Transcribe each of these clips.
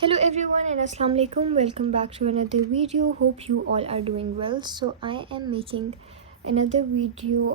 Hello everyone and assalamu alaikum. Welcome back to another video. Hope you all are doing well. So I am making another video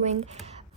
doing.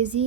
busy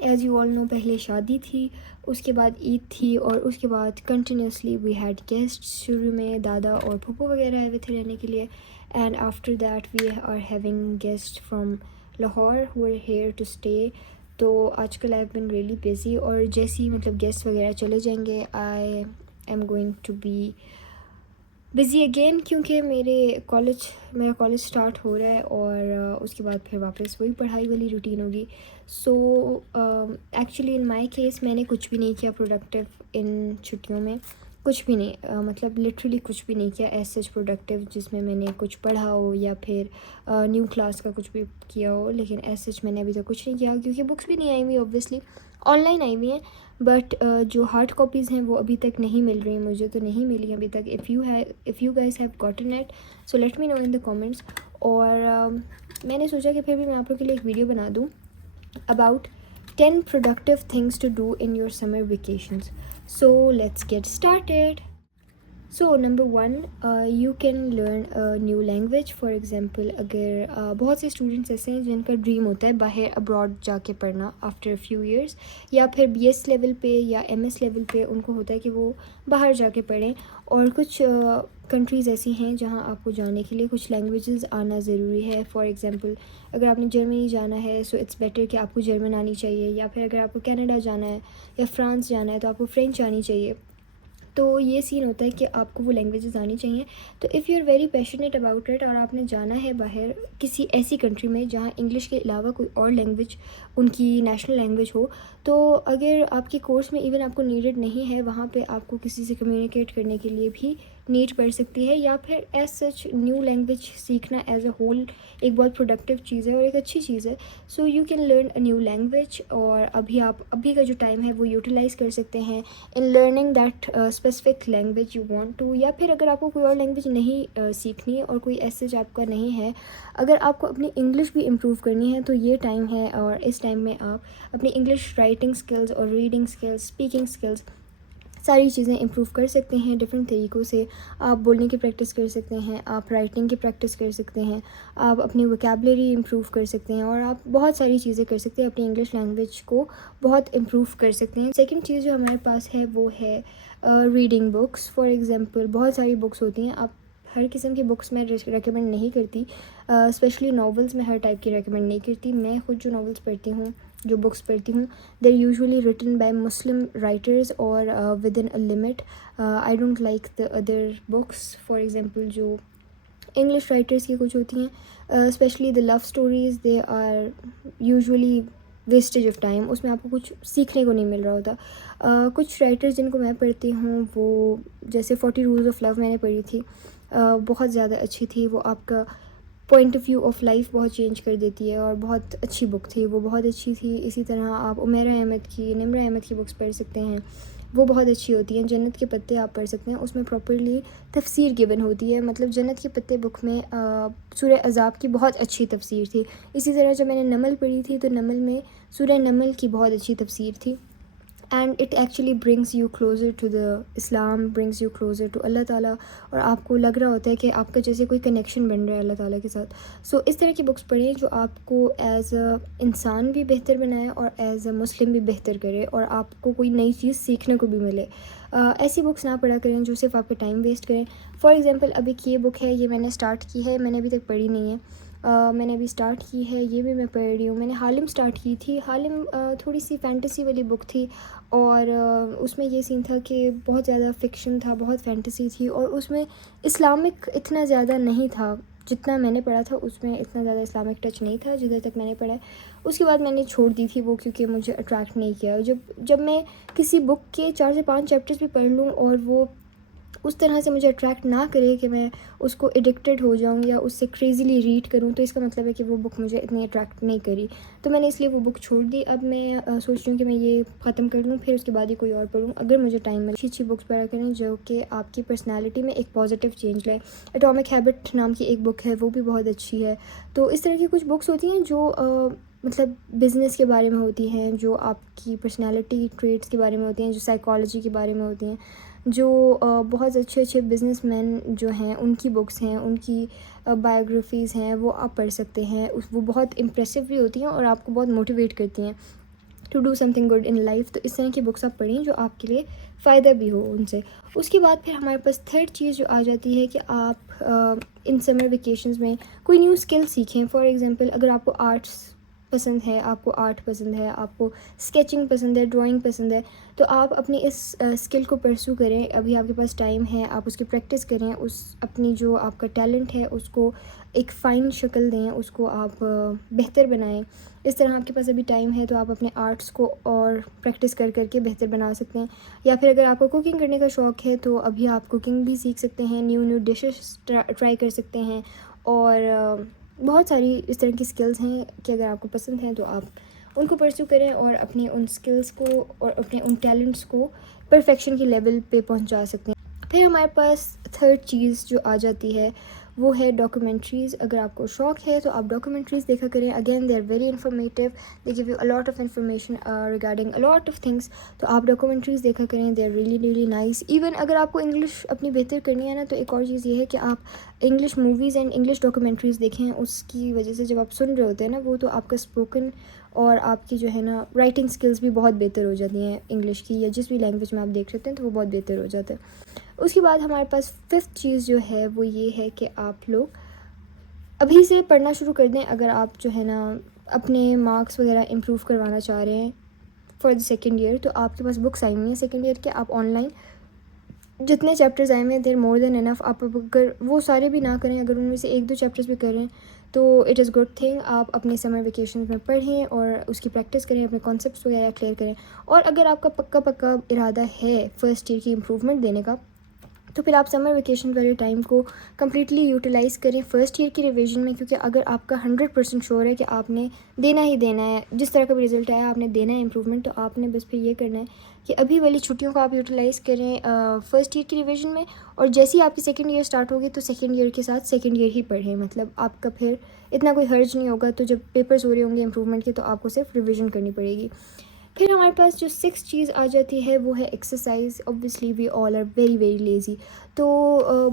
is you all know پہلے شادی تھی، اس کے بعد عید تھی، اور اس کے بعد continuously we had guest. شروع میں دادا اور پھپھو وغیرہ آئے ہوئے تھے رہنے کے لیے، and after that we are having guest from Lahore who are here to stay. تو آج کل I have been really busy, اور جیسے ہی گیسٹ وغیرہ چلے جائیں گے I am going to be busy again, کیونکہ میرا کالج اسٹارٹ ہو رہا ہے، اور اس کے بعد پھر واپس وہی پڑھائی والی روٹین ہوگی. So actually in my case میں نے کچھ بھی نہیں کیا پروڈکٹیو ان چھٹیوں میں، کچھ بھی نہیں، لٹرلی کچھ بھی نہیں کیا ایز سچ پروڈکٹیو جس میں نے کچھ پڑھا ہو یا پھر نیو کلاس کا کچھ بھی کیا ہو. لیکن ایز سچ میں نے ابھی تک کچھ نہیں کیا کیونکہ بکس بھی نہیں آئی ہوئی، اوبویسلی آن لائن آئی ہوئی ہیں، بٹ جو ہارڈ کاپیز ہیں وہ ابھی تک نہیں مل رہی، مجھے تو نہیں ملی ابھی تک. If you guys have gotten it so let me know in the comments. اور میں نے سوچا کہ پھر بھی میں آپ لوگوں کے لیے ایک ویڈیو بنا دوں about 10 productive things to do in your summer vacations. So let's get started. So number one, you can learn a new language. For example, اگر بہت سے اسٹوڈنٹس ایسے ہیں جن کا ڈریم ہوتا ہے باہر ابراڈ جا کے پڑھنا آفٹر اے فیو ایئرس، یا پھر بی ایس لیول پہ یا ایم ایس لیول پہ ان کو ہوتا ہے کہ وہ باہر جا کے پڑھیں. اور کچھ کنٹریز ایسی ہیں جہاں آپ کو جانے کے لیے کچھ لینگویجز آنا ضروری ہے. فار ایگزامپل اگر آپ نے جرمنی جانا ہے سو اٹس بیٹر کہ آپ کو جرمن آنی چاہیے، یا پھر اگر آپ کو کینیڈا جانا ہے یا فرانس جانا ہے تو آپ کو فرینچ آنی چاہیے. تو یہ سین ہوتا ہے کہ آپ کو وہ لینگویجز آنی چاہیے. تو if you are very passionate about it اور آپ نے جانا ہے باہر کسی ایسی کنٹری میں جہاں انگلش کے علاوہ کوئی اور لینگویج ان کی نیشنل لینگویج ہو، تو اگر آپ کے کورس میں ایون آپ کو نیڈڈ نہیں ہے، وہاں پہ آپ کو کسی سے کمیونیکیٹ کرنے کے لیے بھی نیڈ پڑ سکتی ہے. یا پھر ایز سچ نیو لینگویج سیکھنا ایز اے ہول ایک بہت پروڈکٹیو چیز ہے اور ایک اچھی چیز ہے. So you can learn a new language, اور ابھی کا جو ٹائم ہے وہ یوٹیلائز کر سکتے ہیں in learning that specific language you want to. یا پھر اگر آپ کو کوئی اور لینگویج نہیں سیکھنی اور کوئی ایسج آپ کا نہیں ہے، اگر آپ کو اپنی انگلش بھی امپروو کرنی ہے تو یہ ٹائم ہے. اور اس ٹائم میں آپ اپنی انگلش رائٹنگ سکلز اور ریڈنگ سکلز، اسپیکنگ سکلز، ساری چیزیں امپروو کر سکتے ہیں ڈفرینٹ طریقوں سے. آپ بولنے کی پریکٹس کر سکتے ہیں، آپ رائٹنگ کی پریکٹس کر سکتے ہیں، آپ اپنی ووکیبلری امپروو کر سکتے ہیں، اور آپ بہت ساری چیزیں کر سکتے ہیں، اپنی انگلش لینگویج کو بہت امپروو کر سکتے ہیں. سیکنڈ چیز جو ہمارے پاس ہے وہ ہے ریڈنگ بکس. فار ایگزامپل بہت ساری بکس ہوتی ہیں، آپ ہر قسم کی بکس میں ریکمینڈ نہیں کرتی، اسپیشلی ناولس میں ہر ٹائپ کی ریکمینڈ نہیں کرتی. میں خود جو ناولس پڑھتی ہوں، جو بکس پڑھتی ہوں، they are usually written by Muslim writers اور with in a limit. I don't like the other books. For example جو انگلش رائٹرس کی کچھ ہوتی ہیں، especially the love stories, they are usually wastage of time, اس میں آپ کو کچھ سیکھنے کو نہیں مل رہا ہوتا. کچھ رائٹرز جن کو میں پڑھتی ہوں وہ جیسے 40 رولز آف لو میں نے پڑھی تھی، بہت زیادہ اچھی تھی. وہ آپ کا point of view of life بہت چینج کر دیتی ہے، اور بہت اچھی بک تھی، وہ بہت اچھی تھی. اسی طرح آپ عمیرہ احمد کی، نمرہ احمد کی بکس پڑھ سکتے ہیں، وہ بہت اچھی ہوتی ہیں. جنت کے پتے آپ پڑھ سکتے ہیں، اس میں پراپرلی تفسیر گیون ہوتی ہے. جنت کے پتے بک میں سورہ عذاب کی بہت اچھی تفسیر تھی. اسی طرح جب میں نے نمل پڑھی تھی تو نمل میں سورہ نمل کی بہت اچھی تفسیر تھی. And it actually brings you closer to the Islam, brings you closer to اللہ تعالیٰ، اور آپ کو لگ رہا ہوتا ہے کہ آپ کا جیسے کوئی کنیکشن بن رہا ہے اللہ تعالیٰ کے ساتھ. سو اس طرح کی بکس پڑھیں جو آپ کو ایز اے انسان بھی بہتر بنائے اور ایز اے مسلم بھی بہتر کرے، اور آپ کو کوئی نئی چیز سیکھنے کو بھی ملے. ایسی بکس نہ پڑھا کریں جو صرف آپ کا ٹائم ویسٹ کریں. فار ایگزامپل اب ایک یہ بک ہے، یہ میں نے اسٹارٹ کی ہے، میں نے ابھی تک پڑھی نہیں ہے، میں نے ابھی اسٹارٹ کی ہے، یہ بھی میں پڑھ رہی ہوں. میں نے حالم اسٹارٹ کی تھی. حالم تھوڑی سی فینٹیسی والی بک تھی، اور اس میں یہ سین تھا کہ بہت زیادہ فکشن تھا، بہت فینٹیسی تھی، اور اس میں اسلامک اتنا زیادہ نہیں تھا. جتنا میں نے پڑھا تھا اس میں اتنا زیادہ اسلامک ٹچ نہیں تھا جدھر تک میں نے پڑھا ہے. اس کے بعد میں نے چھوڑ دی تھی وہ، کیونکہ مجھے اٹریکٹ نہیں کیا. جب میں کسی بک کے 4 سے 5 چیپٹرز بھی پڑھ لوں اور وہ اس طرح سے مجھے اٹریکٹ نہ کرے کہ میں اس کو ایڈکٹیڈ ہو جاؤں یا اس سے کریزیلی ریڈ کروں، تو اس کا مطلب ہے کہ وہ بک مجھے اتنی اٹریکٹ نہیں کری، تو میں نے اس لیے وہ بک چھوڑ دی۔ اب میں سوچ رہی ہوں کہ میں یہ ختم کر لوں، پھر اس کے بعد ہی کوئی اور پڑھوں اگر مجھے ٹائم ملے۔ اچھی بکس پڑھا کریں جو کہ آپ کی پرسنالٹی میں ایک پازیٹیو چینج لائے۔ اٹامک ہیبٹ نام کی ایک بک ہے، وہ بھی بہت اچھی ہے۔ تو اس طرح کی کچھ بکس ہوتی ہیں جو مطلب بزنس کے بارے میں ہوتی ہیں، جو آپ کی پرسنالٹی ٹریٹس کے بارے میں ہوتی ہیں، جو سائیکالوجی کے بارے میں ہوتی ہیں، جو بہت اچھے بزنس مین جو ہیں ان کی بکس ہیں، ان کی بایوگرافیز ہیں، وہ آپ پڑھ سکتے ہیں۔ وہ بہت امپریسو بھی ہوتی ہیں اور آپ کو بہت موٹیویٹ کرتی ہیں to do something good in life. تو اس طرح کی بکس آپ پڑھیں جو آپ کے لیے فائدہ بھی ہو ان سے۔ اس کے بعد پھر ہمارے پاس تھرڈ چیز جو آ جاتی ہے کہ آپ ان سمر ویکیشنز میں کوئی نیو اسکل سیکھیں۔ فار ایگزامپل اگر آپ کو آرٹس پسند ہے، آپ کو آرٹ پسند ہے، آپ کو اسکیچنگ پسند ہے، ڈرائنگ پسند ہے، تو آپ اپنی اس اسکل کو پرسو کریں۔ ابھی آپ کے پاس ٹائم ہے، آپ اس کی پریکٹس کریں، اپنی جو آپ کا ٹیلنٹ ہے اس کو ایک فائن شکل دیں، اس کو آپ بہتر بنائیں۔ اس طرح آپ کے پاس ابھی ٹائم ہے تو آپ اپنے آرٹس کو اور پریکٹس کر کے بہتر بنا سکتے ہیں۔ یا پھر اگر آپ کو کوکنگ کرنے کا شوق ہے تو ابھی آپ کوکنگ بھی سیکھ سکتے ہیں، نیو ڈشز ٹرائی کر سکتے ہیں، اور بہت ساری اس طرح کی اسکلز ہیں کہ اگر آپ کو پسند ہیں تو آپ ان کو پرسو کریں اور اپنے ان اسکلز کو اور اپنے ان ٹیلنٹس کو پرفیکشن کی لیول پہ پہنچا سکتے ہیں۔ پھر ہمارے پاس تھرڈ چیز جو آ جاتی ہے وہ ہے ڈاکومنٹریز۔ اگر آپ کو شوق ہے تو آپ ڈاکومنٹریز دیکھا کریں۔ Again they are very informative, they give you a lot of information regarding a lot of things. تو آپ ڈاکومنٹریز دیکھا کریں، they are really nice. Even اگر آپ کو انگلش اپنی بہتر کرنی ہے نا، تو ایک اور چیز یہ ہے کہ آپ English movies and English documentaries دیکھیں۔ اس کی وجہ سے جب آپ سن رہے ہوتے ہیں نا وہ، تو آپ کا اسپوکن اور آپ کی جو ہے نا رائٹنگ اسکلز بھی بہت بہتر ہو جاتی ہیں انگلش کی، یا جس بھی لینگویج میں آپ دیکھ سکتے ہیں تو وہ بہت بہتر ہو جاتا ہے۔ اس کے بعد ہمارے پاس ففتھ چیز جو ہے وہ یہ ہے کہ آپ لوگ ابھی سے پڑھنا شروع کر دیں۔ اگر آپ جو ہے نا اپنے مارکس وغیرہ امپروو کروانا چاہ رہے ہیں فار دی سیکنڈ ایئر، تو آپ کے پاس بکس آئی ہوئی ہیں سیکنڈ ایئر کے، آپ آن لائن جتنے چیپٹرز آئے ہوئے ہیں دیر مور دین انف۔ آپ اگر وہ سارے بھی نہ کریں، اگر ان میں سے ایک دو چیپٹرز بھی کریں تو اٹ از گڈ تھنگ۔ آپ اپنے سمر ویکیشن میں پڑھیں اور اس کی پریکٹس کریں، اپنے کانسیپٹس وغیرہ کلیئر کریں۔ اور اگر آپ کا پکا ارادہ ہے فرسٹ ایئر کی امپروومنٹ دینے کا، تو پھر آپ سمر ویکیشن والے ٹائم کو کمپلیٹلی یوٹیلائز کریں فرسٹ ایئر کی ریویژن میں، کیونکہ اگر آپ کا 100% شور ہے کہ آپ نے دینا ہی دینا ہے، جس طرح کا بھی رزلٹ آیا آپ نے دینا ہے امپروومنٹ، تو آپ نے بس پھر یہ کرنا ہے کہ ابھی والی چھٹیوں کو آپ یوٹیلائز کریں فرسٹ ایئر کی ریویژن میں، اور جیسے ہی آپ کی سیکنڈ ایئر اسٹارٹ ہوگی تو سیکنڈ ایئر کے ساتھ سیکنڈ ایئر ہی پڑھیں۔ مطلب آپ کا پھر اتنا کوئی حرج نہیں ہوگا، تو جب پیپرز ہو رہے ہوں گے امپروومنٹ کے تو آپ کو صرف ریویژن کرنی پڑے گی۔ پھر ہمارے پاس جو سکس چیز آ جاتی ہے وہ ہے exercise. Obviously we all are very lazy, تو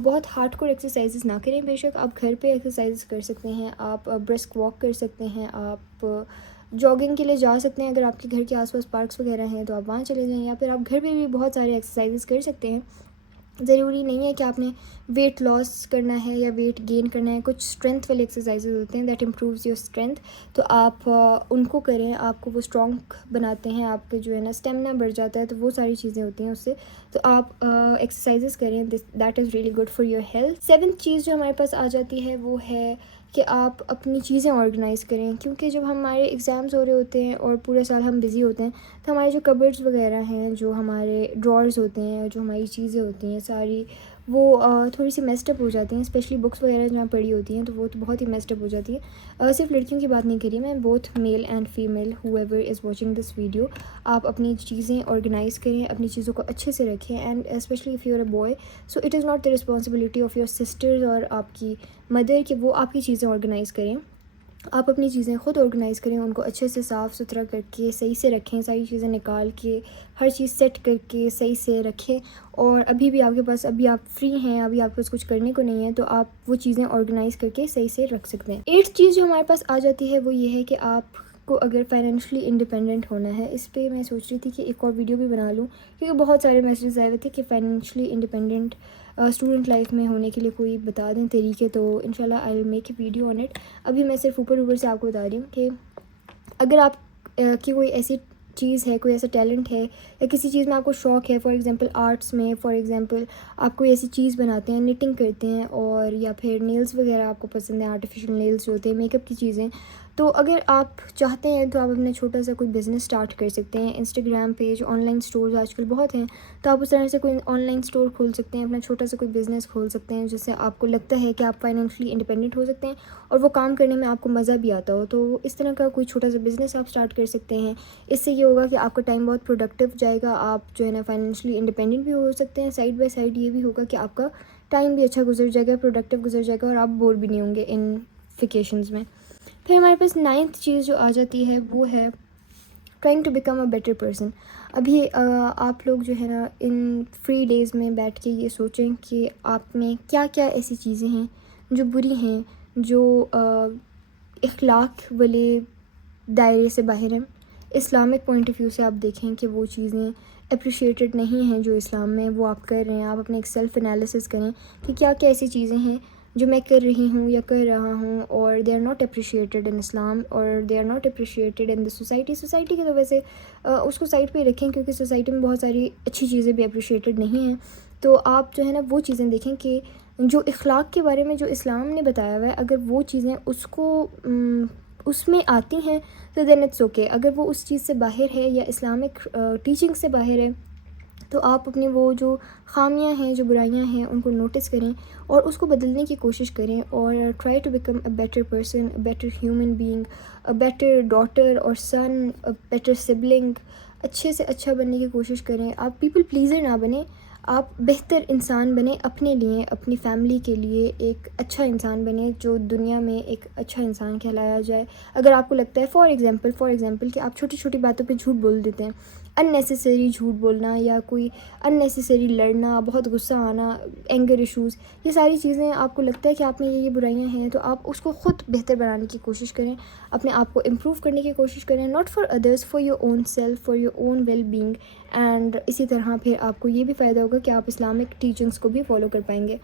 بہت ہارڈ کور ایکسرسائزز نہ کریں۔ بے شک آپ گھر پہ ایکسرسائز کر سکتے ہیں، آپ برسک واک کر سکتے ہیں، آپ جاگنگ کے لیے جا سکتے ہیں، اگر آپ کے گھر کے آس پاس پارکس وغیرہ ہیں تو آپ وہاں چلے جائیں، یا پھر آپ گھر پہ بھی بہت سارے ایکسرسائزز کر سکتے ہیں۔ ضروری نہیں ہے کہ آپ نے ویٹ لاس کرنا ہے یا ویٹ گین کرنا ہے، کچھ اسٹرینتھ والے ایکسرسائزز ہوتے ہیں دیٹ امپرووز یور اسٹرینتھ، تو آپ ان کو کریں، آپ کو وہ اسٹرانگ بناتے ہیں، آپ کے جو ہے نا اسٹیمنا بڑھ جاتا ہے، تو وہ ساری چیزیں ہوتی ہیں اس سے، تو آپ ایکسرسائزز کریں، that is really good for your health. Seventh چیز جو ہمارے پاس آ جاتی ہے وہ ہے کہ آپ اپنی چیزیں آرگنائز کریں، کیونکہ جب ہمارے ایگزامز ہو رہے ہوتے ہیں اور پورے سال ہم بزی ہوتے ہیں تو ہمارے جو کبرڈز وغیرہ ہیں، جو ہمارے ڈرارز ہوتے ہیں، جو ہماری چیزیں ہوتی ہیں ساری، وہ تھوڑی سی میسڈ اپ ہو جاتی ہیں، اسپیشلی بکس وغیرہ جہاں پڑھی ہوتی ہیں تو وہ تو بہت ہی میسڈ اپ ہو جاتی ہیں۔ صرف لڑکیوں کی بات نہیں کری میں، both male and female who ever is watching this video, آپ اپنی چیزیں آرگنائز کریں، اپنی چیزوں کو اچھے سے رکھیں، and specially if you are a boy so it is not the responsibility of your sisters اور آپ کی مدر کہ وہ آپ کی چیزیں آرگنائز کریں۔ آپ اپنی چیزیں خود آرگنائز کریں، ان کو اچھے سے صاف ستھرا کر کے صحیح سے رکھیں، ساری چیزیں نکال کے ہر چیز سیٹ کر کے صحیح سے رکھیں، اور ابھی بھی آپ کے پاس، ابھی آپ فری ہیں، ابھی آپ کے پاس کچھ کرنے کو نہیں ہے تو آپ وہ چیزیں آرگنائز کر کے صحیح سے رکھ سکتے ہیں۔ ایٹھ چیز جو ہمارے پاس آ جاتی ہے وہ یہ ہے کہ آپ کو اگر فائنینشلی انڈیپینڈنٹ ہونا ہے، اس پہ میں سوچ رہی تھی کہ ایک اور ویڈیو بھی بنا لوں، کیونکہ بہت سارے میسیجز آئے ہوئے تھے کہ فائنینشلی انڈیپینڈنٹ اسٹوڈنٹ لائف میں ہونے کے لیے کوئی بتا دیں طریقے، تو انشاءاللہ I will make a video on it. ابھی میں صرف اوپر سے آپ کو بتا رہی ہوں کہ اگر آپ کی کوئی ایسی چیز ہے، کوئی ایسا ٹیلنٹ ہے، یا کسی چیز میں آپ کو شوق ہے، فار ایگزامپل آرٹس میں، فار ایگزامپل آپ کوئی ایسی چیز بناتے ہیں، نیٹنگ کرتے ہیں، اور یا پھر نیلز وغیرہ آپ کو پسند ہے، آرٹیفیشیل نیلز جو ہوتے ہیں، میک اپ کی چیزیں، تو اگر آپ چاہتے ہیں تو آپ اپنا چھوٹا سا کوئی بزنس سٹارٹ کر سکتے ہیں. Instagram page, on line stores آج کل بہت ہیں، تو آپ اس طرح سے کوئی آن لائن اسٹور کھول سکتے ہیں، اپنا چھوٹا سا کوئی بزنس کھول سکتے ہیں جس سے آپ کو لگتا ہے کہ آپ فائنینشلی انڈیپینڈنٹ ہو سکتے ہیں اور وہ کام کرنے میں آپ کو مزہ بھی آتا ہو. تو اس طرح کا کوئی چھوٹا سا بزنس آپ سٹارٹ کر سکتے ہیں. اس سے یہ ہوگا کہ آپ کا ٹائم بہت پروڈکٹیو جائے گا، آپ جو ہے نا فائنینشلی انڈیپینڈنٹ بھی ہو سکتے ہیں. سائڈ بائی سائڈ یہ بھی ہوگا کہ آپ کا ٹائم بھی اچھا گزر جائے گا، پروڈکٹیو گزر جائے گا اور آپ بور بھی نہیں ہوں گے ان ویکیشنز میں. پھر ہمارے پاس 9th چیز جو آ جاتی ہے وہ ہے trying to become a better person. ابھی آپ لوگ جو ہے نا ان فری ڈیز میں بیٹھ کے یہ سوچیں کہ آپ میں کیا کیا ایسی چیزیں ہیں جو بری ہیں، جو اخلاق والے دائرے سے باہر ہیں. اسلامک پوائنٹ آف ویو سے آپ دیکھیں کہ وہ چیزیں اپریشیٹڈ نہیں ہیں جو اسلام میں وہ آپ کر رہے ہیں. آپ اپنے ایک سیلف انالیسس کریں کہ کیا کیا ایسی چیزیں ہیں جو میں کر رہی ہوں یا کر رہا ہوں اور they are not appreciated in Islam اور they are not appreciated in the society کی. تو ویسے اس کو سائڈ پہ رکھیں کیونکہ سوسائٹی میں بہت ساری اچھی چیزیں بھی اپریشیٹڈ نہیں ہیں. تو آپ جو ہے نا وہ چیزیں دیکھیں کہ جو اخلاق کے بارے میں جو اسلام نے بتایا ہوا ہے، اگر وہ چیزیں اس میں آتی ہیں تو دین اٹس اوکے. اگر وہ اس چیز سے باہر ہے یا اسلامک ٹیچنگ سے باہر ہے تو آپ اپنے وہ جو خامیاں ہیں، جو برائیاں ہیں، ان کو نوٹس کریں اور اس کو بدلنے کی کوشش کریں اور try to become a better person, a better human being, a better daughter اور سن، اے بیٹر سبلنگ. اچھے سے اچھا بننے کی کوشش کریں. آپ پیپل پلیزر نہ بنیں، آپ بہتر انسان بنیں اپنے لیے، اپنی فیملی کے لیے ایک اچھا انسان بنیں جو دنیا میں ایک اچھا انسان کہلایا جائے. اگر آپ کو لگتا ہے فار ایگزامپل کہ آپ چھوٹی چھوٹی باتوں پہ جھوٹ بول دیتے ہیں، اننیسیسری جھوٹ بولنا یا کوئی اننیسیسری لڑنا، بہت غصہ آنا، اینگر ایشوز، یہ ساری چیزیں آپ کو لگتا ہے کہ آپ میں یہ برائیاں ہیں، تو آپ اس کو خود بہتر بنانے کی کوشش کریں، اپنے آپ کو امپروو کرنے کی کوشش کریں. Not for others, for your own self, for your own well being. And اسی طرح پھر آپ کو یہ بھی فائدہ ہوگا کہ آپ اسلامک ٹیچنگس کو بھی فالو کر پائیں گے.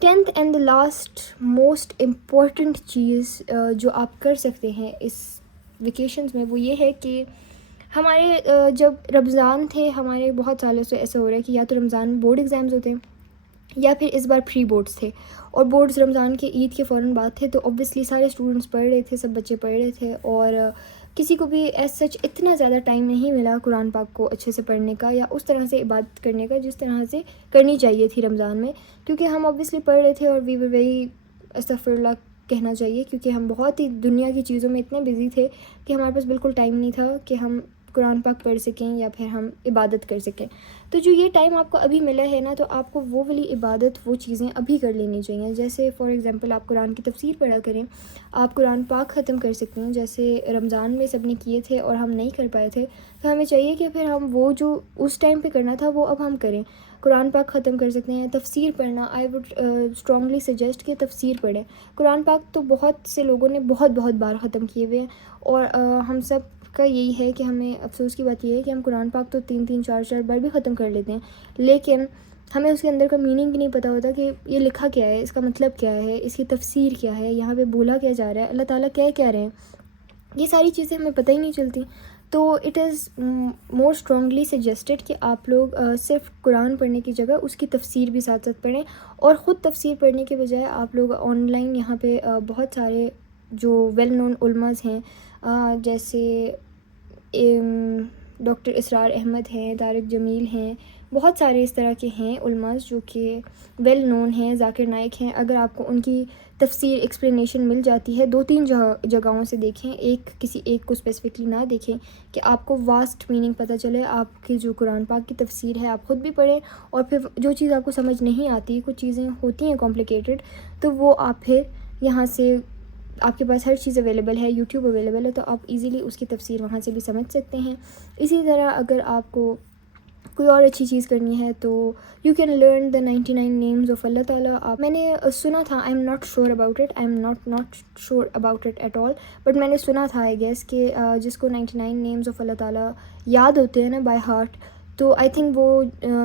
10th and the last most important چیز جو آپ کر سکتے ہیں اس ویکیشنز میں وہ یہ ہے کہ ہمارے جب رمضان تھے، ہمارے بہت سالوں سے ایسا ہو رہا ہے کہ یا تو رمضان میں بورڈ ایگزامز ہوتے ہیں یا پھر اس بار پری بورڈز تھے، اور بورڈز رمضان کے عید کے فوراً بعد تھے. تو اوبویسلی سارے اسٹوڈنٹس پڑھ رہے تھے، سب بچے پڑھ رہے تھے اور کسی کو بھی ایز سچ اتنا زیادہ ٹائم نہیں ملا قرآن پاک کو اچھے سے پڑھنے کا یا اس طرح سے عبادت کرنے کا جس طرح سے کرنی چاہیے تھی رمضان میں. کیونکہ ہم اوبویسلی پڑھ رہے تھے اور وی ور ویری استغفر اللہ کہنا چاہیے، کیونکہ ہم بہت ہی دنیا کی چیزوں میں اتنے بزی تھے کہ ہمارے پاس بالکل ٹائم نہیں تھا کہ ہم قرآن پاک پڑھ سکیں یا پھر ہم عبادت کر سکیں. تو جو یہ ٹائم آپ کو ابھی ملا ہے نا، تو آپ کو وہ والی عبادت، وہ چیزیں ابھی کر لینی چاہیے. جیسے فار ایگزامپل آپ قرآن کی تفسیر پڑھا کریں، آپ قرآن پاک ختم کر سکتے ہیں جیسے رمضان میں سب نے کیے تھے اور ہم نہیں کر پائے تھے. تو ہمیں چاہیے کہ پھر ہم وہ جو اس ٹائم پہ کرنا تھا وہ اب ہم کریں. قرآن پاک ختم کر سکتے ہیں. تفسیر پڑھنا، آئی وڈ اسٹرانگلی سجیسٹ کہ تفسیر پڑھیں. قرآن پاک تو بہت سے لوگوں نے بہت بار ختم کیے ہوئے ہیں اور ہم سب کا یہی ہے کہ ہمیں افسوس کی بات یہ ہے کہ ہم قرآن پاک تو 3 بار بھی ختم کر لیتے ہیں، لیکن ہمیں اس کے اندر کا میننگ نہیں پتہ ہوتا کہ یہ لکھا کیا ہے، اس کا مطلب کیا ہے، اس کی تفسیر کیا ہے، یہاں پہ بولا کیا جا رہا ہے، اللہ تعالیٰ کیا رہے ہیں. یہ ساری چیزیں ہمیں پتہ ہی نہیں چلتی. تو it is more strongly suggested کہ آپ لوگ صرف قرآن پڑھنے کی جگہ اس کی تفسیر بھی ساتھ ساتھ پڑھیں، اور خود تفسیر پڑھنے کے بجائے آپ لوگ آن لائن یہاں پہ بہت سارے جو ویل نون علماز ہیں، جیسے ڈاکٹر اسرار احمد ہیں، طارق جمیل ہیں، بہت سارے اس طرح کے ہیں علماز جو کہ ویل نون ہیں، ذاکر نائک ہیں. اگر آپ کو ان کی تفسیر ایکسپلینیشن مل جاتی ہے 2-3 جگہوں سے دیکھیں، کسی ایک کو اسپیسیفکلی نہ دیکھیں کہ آپ کو واسٹ میننگ پتہ چلے. آپ کی جو قرآن پاک کی تفسیر ہے آپ خود بھی پڑھیں، اور پھر جو چیز آپ کو سمجھ نہیں آتی، کچھ چیزیں ہوتی ہیں کمپلیکیٹڈ، تو وہ آپ پھر یہاں سے، آپ کے پاس ہر چیز اویلیبل ہے، یوٹیوب اویلیبل ہے، تو آپ ایزیلی اس کی تفسیر وہاں سے بھی سمجھ سکتے ہیں. اسی طرح اگر آپ کو کوئی اور اچھی چیز کرنی ہے تو you can learn the 99 names of اللہ تعالیٰ. میں نے سنا تھا، I am not sure about it at all, but میں نے سنا تھا آئی گیس کہ جس کو 99 نیمز آف اللہ تعالیٰ یاد ہوتے ہیں نا بائی ہارٹ، تو آئی تھنک وہ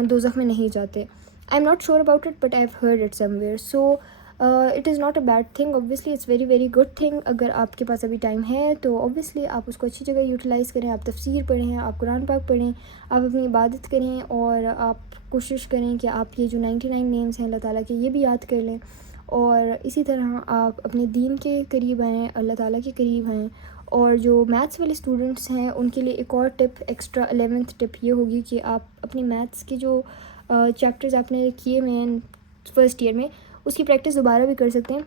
دوزخ میں نہیں جاتے. I am not sure about it but I have heard it somewhere. So it is not a bad thing, obviously it's very good thing. اگر آپ کے پاس ابھی ٹائم ہے تو اوبویسلی آپ اس کو اچھی جگہ یوٹیلائز کریں، آپ تفسیر پڑھیں، آپ قرآن پاک پڑھیں، آپ اپنی عبادت کریں، اور آپ کوشش کریں کہ آپ یہ جو 99 نیمز ہیں اللہ تعالیٰ کے یہ بھی یاد کر لیں. اور اسی طرح آپ اپنے دین کے قریب آئیں، اللہ تعالیٰ کے قریب آئیں. اور جو میتھس والے اسٹوڈنٹس ہیں ان کے لیے ایک اور ٹپ، ایکسٹرا 11th ٹپ یہ ہوگی کہ آپ اپنی میتھس کے جو چیپٹرز آپ نے کیے ہوئے ہیں فرسٹ ایئر میں اس کی پریکٹس دوبارہ بھی کر سکتے ہیں.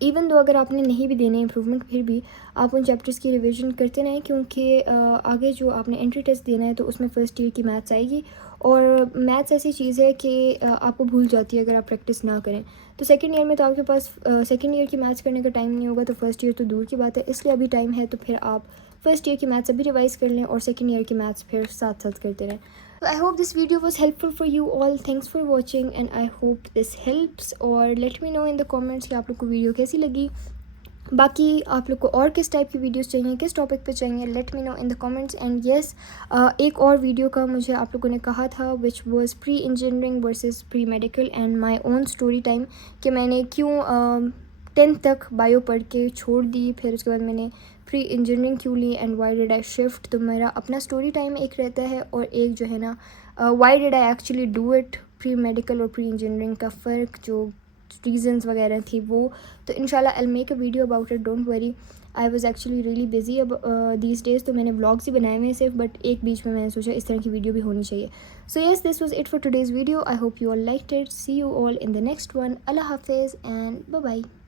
ایون دو اگر آپ نے نہیں بھی دینے امپرومنٹ، پھر بھی آپ ان چیپٹرز کی ریویژن کرتے رہیں، کیونکہ آگے جو آپ نے انٹری ٹیسٹ دینا ہے تو اس میں فرسٹ ایئر کی میتھس آئے گی. اور میتھس ایسی چیز ہے کہ آپ کو بھول جاتی ہے اگر آپ پریکٹس نہ کریں. تو سیکنڈ ایئر میں تو آپ کے پاس سیکنڈ ایئر کی میتھس کرنے کا ٹائم نہیں ہوگا، تو فرسٹ ایئر تو دور کی بات ہے. اس لیے ابھی ٹائم ہے تو پھر آپ فرسٹ ایئر کی میتھس ابھی ریوائز کر لیں اور سیکنڈ ایئر کی میتھس پھر ساتھ ساتھ کرتے رہیں. So I hope this video was helpful for you all. Thanks for watching and I hope this helps. اور let me know in the comments کہ آپ لوگ کو ویڈیو کیسی لگی. باقی آپ لوگ کو اور کس ٹائپ کی ویڈیوز چاہیے، کس ٹاپک پہ چاہیے، let me know in the comments. And yes, ایک اور ویڈیو کا مجھے آپ لوگوں نے کہا تھا which was pre engineering versus pre medical and my own story time, کہ میں نے کیوں 10th تک بایو پڑھ کے چھوڑ دی، پھر اس کے بعد میں نے پری انجینئرنگ کیوں لی and Y did I shift. تو میرا اپنا اسٹوری ٹائم ایک رہتا ہے اور ایک جو ہے نا why did I actually do it, pre medical اور پری انجینئرنگ کا فرق، جو ریزنز وغیرہ تھی وہ. تو انشاءاللہ I'll make a video about it, don't worry. I was actually really busy these days, تو میں نے vlogs ہی بنائے ہوئے ہیں صرف، بٹ ایک بیچ میں نے سوچا اس طرح کی ویڈیو بھی ہونی چاہیے. So yes, this was it for today's video. I hope you all liked it. See you all in the next one. اللہ حافظ and bye bye.